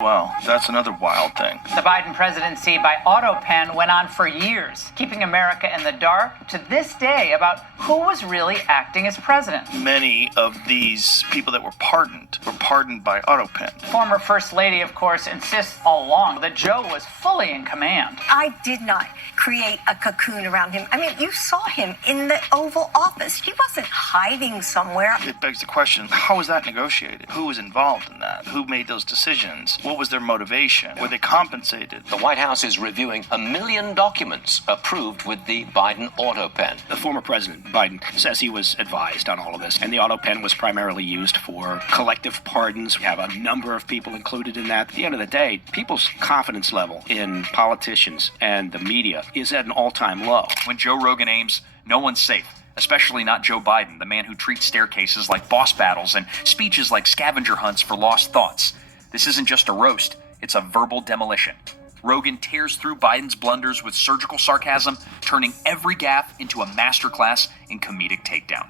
Well, that's another wild thing. The Biden presidency by auto pen went on for years, keeping America in the dark to this day about who was really acting as president. Many of these people that were pardoned by auto pen. Former First Lady, of course, insists all along that Joe was fully in command. I did not create a cocoon around him. I mean, you saw him in the Oval Office. He wasn't hiding somewhere. It begs the question, how was that negotiated? Who was involved in that? Who made those decisions? What was their motivation? Were they compensated? The White House is reviewing 1 million documents approved with the Biden auto pen. The former president, Biden, says he was advised on all of this, and the auto pen was primarily used for collective pardons. We have a number of people included in that. At the end of the day, people's confidence level in politicians and the media is at an all-time low. When Joe Rogan aims, no one's safe. Especially not Joe Biden, the man who treats staircases like boss battles and speeches like scavenger hunts for lost thoughts. This isn't just a roast, it's a verbal demolition. Rogan tears through Biden's blunders with surgical sarcasm, turning every gaffe into a masterclass in comedic takedown.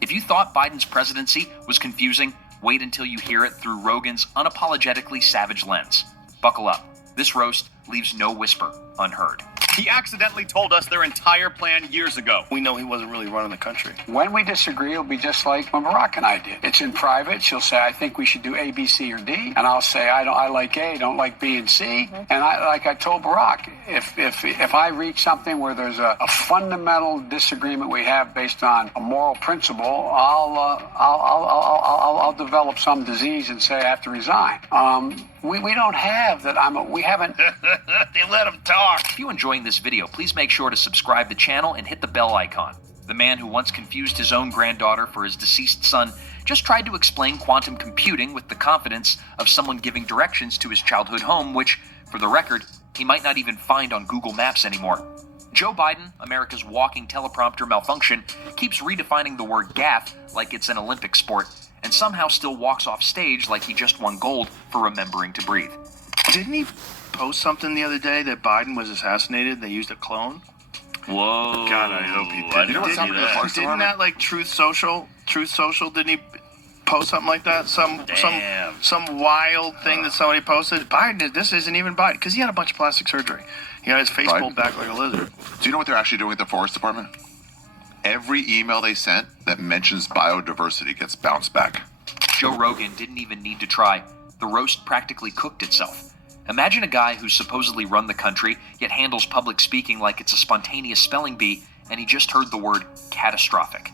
If you thought Biden's presidency was confusing, wait until you hear it through Rogan's unapologetically savage lens. Buckle up. This roast leaves no whisper unheard. He accidentally told us their entire plan years ago. We know he wasn't really running the country. When we disagree, it'll be just like when Barack and I did. It's in private. She'll say, I think we should do A, B, C, or D. And I'll say, I like A, don't like B and C. And I told Barack, if I reach something where there's a fundamental disagreement we have based on a moral principle, I'll develop some disease and say I have to resign. We don't have that. We haven't. They let him talk. If you're enjoying this video, please make sure to subscribe to the channel and hit the bell icon. The man who once confused his own granddaughter for his deceased son just tried to explain quantum computing with the confidence of someone giving directions to his childhood home, which, for the record, he might not even find on Google Maps anymore. Joe Biden, America's walking teleprompter malfunction, keeps redefining the word gaffe like it's an Olympic sport, and somehow still walks off stage like he just won gold for remembering to breathe. Didn't he post something the other day that Biden was assassinated? They used a clone? Whoa. God, I hope he did. You know what's happening to the Parks Didn't Department? that like Truth Social, didn't he post something like that? Some wild thing that somebody posted? Biden, this isn't even Biden, because he had a bunch of plastic surgery. He got his face pulled back like a lizard. Do you know what they're actually doing at the Forest Department? Every email they sent that mentions biodiversity gets bounced back. Joe Rogan didn't even need to try. The roast practically cooked itself. Imagine a guy who's supposedly run the country, yet handles public speaking like it's a spontaneous spelling bee, and he just heard the word catastrophic.